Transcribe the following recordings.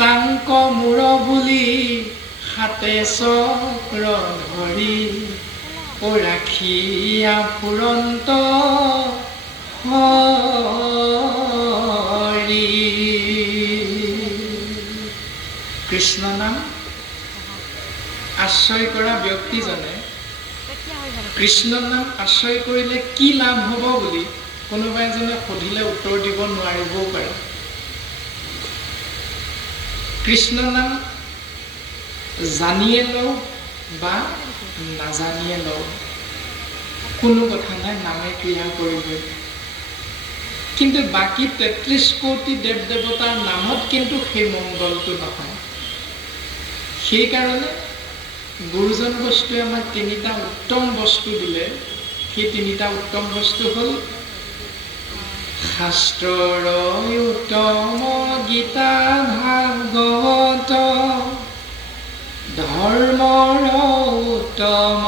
তাংক মূৰ বুলি হাতে চক্ৰ ধৰি ৰাখিয়া ফুৰন্ত হৰি। কৃষ্ণ নাম আশ্ৰয় কৰা ব্যক্তিজনে কৃষ্ণ নাম আশ্ৰয় কৰিলে কি লাভ হ'ব বুলি কোনোবা এজনে সুধিলে উত্তৰ দিব নোৱাৰিবও পাৰে। কৃষ্ণ নাম জানিয়ে লওঁ বা নাজানিয়ে লওঁ, কোনো কথা নাই, নামে ক্ৰিয়া কৰিবই। কিন্তু বাকী ৩৩ কোটি দেৱ দেৱতাৰ নামত কিন্তু সেই মংগলটো নহয়। সেইকাৰণে গুৰুজন বস্তুৱে আমাক তিনিটা উত্তম বস্তু দিলে। সেই তিনিটা উত্তম বস্তু হ'ল শাস্ত্ৰৰ উত্তম গীতা ভাগৱত, ধৰ্মৰ উত্তম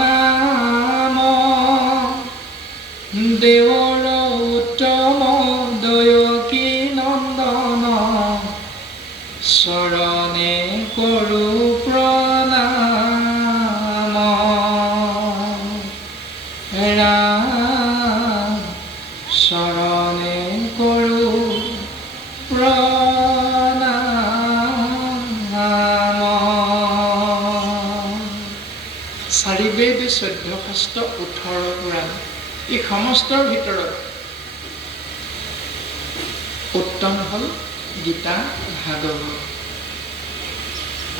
নাম, দেৱৰ উত্তম দয়কী নন্দন, চৰণে কৰো প্ৰণাম, ৰাম চৰণে কৰো প্ৰণাম। ৪ বেদ ১৪ শাস্ত্ৰ ১৮ পুৰাণ, এই সমস্তৰ ভিতৰত উত্তম হ'ল গীতা ভাগৱত।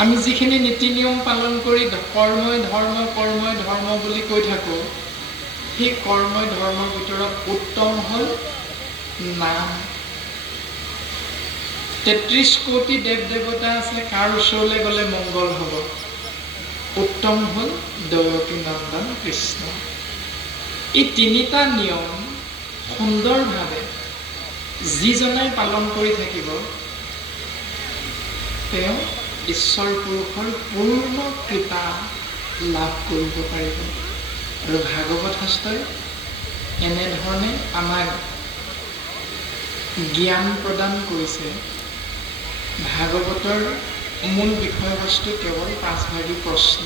আমি যিখিনি নীতি নিয়ম পালন কৰি কৰ্মই ধৰ্ম কৰ্মই ধৰ্ম বুলি কৈ থাকোঁ, সেই কৰ্মই ধৰ্মৰ ভিতৰত উত্তম হ'ল নাম। ৩৩ কোটি দেৱ দেৱতা আছে, কাৰ ওচৰলৈ গ'লে মংগল হ'ব? উত্তম হ'ল দয়কী নন্দন কৃষ্ণ। এই তিনিটা নিয়ম সুন্দৰভাৱে যিজনাই পালন কৰি থাকিব, তেওঁ ঈশ্বৰ পুৰুষৰ পূৰ্ণ কৃপা লাভ কৰিব পাৰিব। আৰু ভাগৱত শাস্ত্ৰই এনেধৰণে আমাক জ্ঞান প্ৰদান কৰিছে। ভাগৱতৰ মূল বিষয়বস্তু কেৱল ৫ ভাগী প্ৰশ্ন।